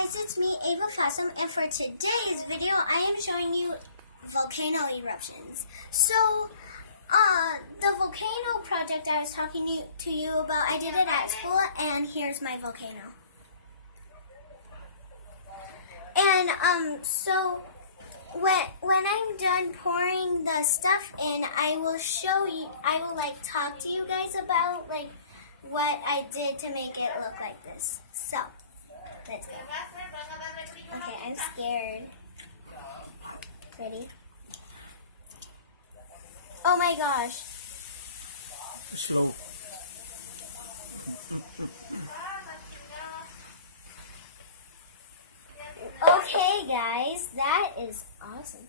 guys, it's me, Ava Fassum, and for today's video, I am showing you volcano eruptions. So, the volcano project I was talking to you about, I did it at school, and here's my volcano. And, so, when I'm done pouring the stuff in, I will show you, I will, talk to you guys about, what I did to make it look like this. So, let's go. Okay, I'm scared. Ready? Oh my gosh. So, Okay, guys, that is awesome.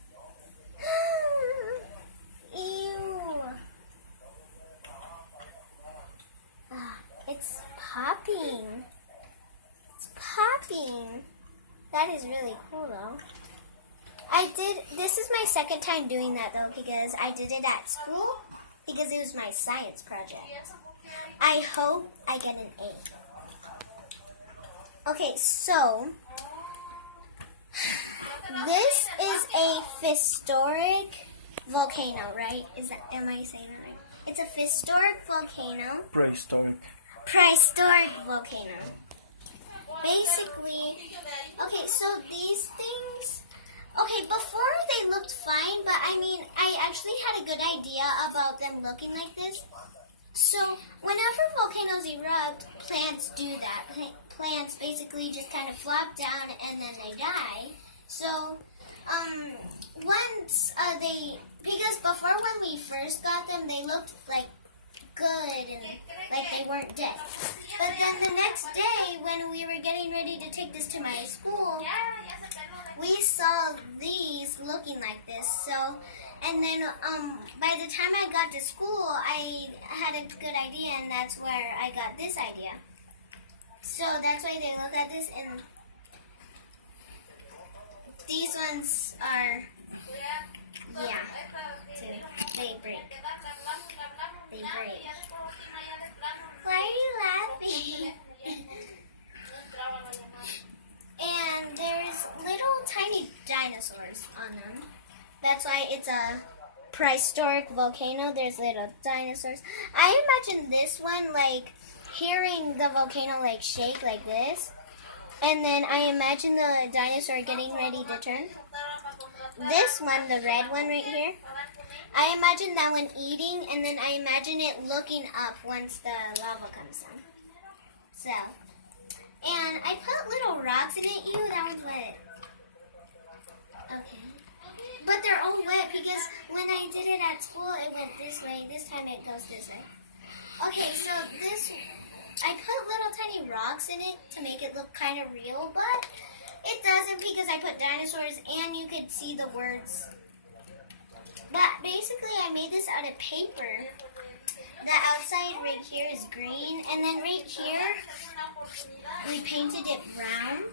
Ew. It's popping. It's popping. That is really cool, though. This is my second time doing that, though, because I did it at school, because it was my science project. I hope I get an A. Okay, so, this is a historic volcano, right? Am I saying it right? It's a historic volcano. Prehistoric volcano. Basically, okay, so these things, okay, before they looked fine, but I mean, I actually had a good idea about them looking like this. So, whenever volcanoes erupt, plants do that. Plants basically just kind of flop down and then they die. So, because before when we first got them, they looked like good and like they weren't dead. But then the next day, when we were getting ready to take this to my school, we saw these looking like this. So, and then by the time I got to school, I had a good idea, and that's where I got this idea. So that's why they look at this, and these ones are, yeah, they break. They break. Why are you laughing? And there's little tiny dinosaurs on them. That's why it's a prehistoric volcano. There's little dinosaurs. I imagine this one, hearing the volcano, shake like this. And then I imagine the dinosaur getting ready to turn. This one, the red one right here, I imagine that one eating, and then I imagine it looking up once the lava comes down. So, and I put little rocks in it. Ew, that one's wet. Okay. But they're all wet because when I did it at school, it went this way. This time it goes this way. Okay, so I put little tiny rocks in it to make it look kind of real, but it doesn't because I put dinosaurs and you could see the words. But basically I made this out of paper. The outside right here is green, and then right here we painted it brown,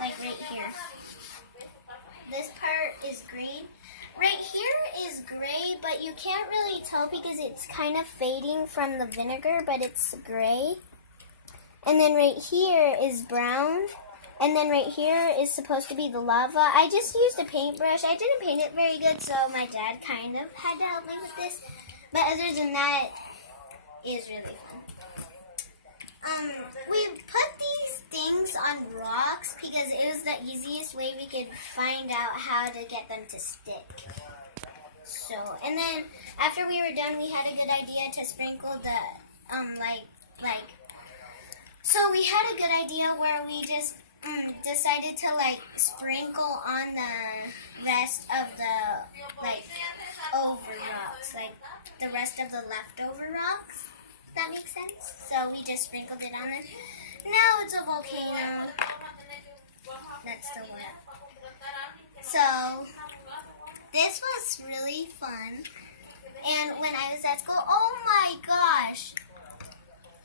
like right here. This part is green. Right here is gray, but you can't really tell because it's kind of fading from the vinegar, but it's gray. And then right here is brown. And then right here is supposed to be the lava. I just used a paintbrush. I didn't paint it very good, so my dad kind of had to help me with this. But other than that, it is really fun. We put these things on rocks because it was the easiest way we could find out how to get them to stick. So, and then after we were done, we had a good idea to sprinkle the, so we had a good idea where we just decided to sprinkle on the rest of the over rocks, the rest of the leftover rocks. If that makes sense. So we just sprinkled it on there. Now it's a volcano. That's still wet. So this was really fun. And when I was at school, oh my gosh!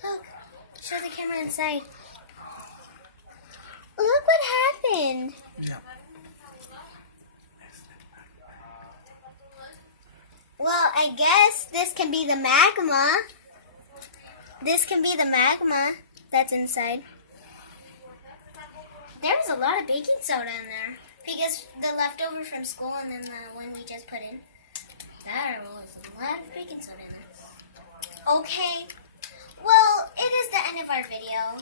Look, show the camera inside. Look what happened. yeah. Well, I guess this can be the magma. This can be the magma that's inside. There's a a lot of baking soda in there. Because the leftover from school and then the one we just put in. There was a lot of baking soda in there. Okay. Well, it is the end of our video.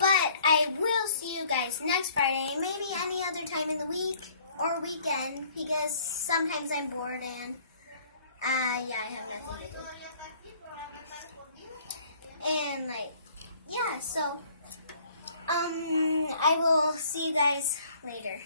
But I will see you guys next Friday. Maybe any other time in the week or weekend. Because sometimes I'm bored and yeah, I have nothing to do. And yeah, so I will see you guys later.